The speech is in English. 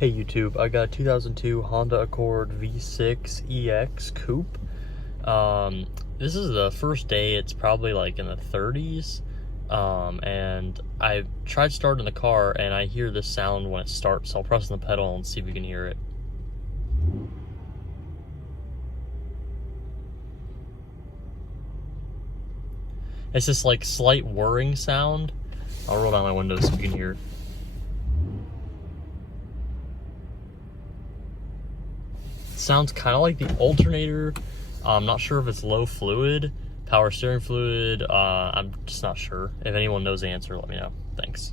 Hey YouTube, I got a 2002 Honda Accord V6 EX Coupe. This is the first day, it's probably like in the 30s. And I tried starting the car and I hear this sound when it starts, so I'll press on the pedal and see if you can hear it. It's this like slight whirring sound. I'll roll down my window so you can hear it. Sounds kind of like the alternator. I'm not sure if it's low fluid, power steering fluid. I'm just not sure. If anyone knows the answer, let me know. Thanks.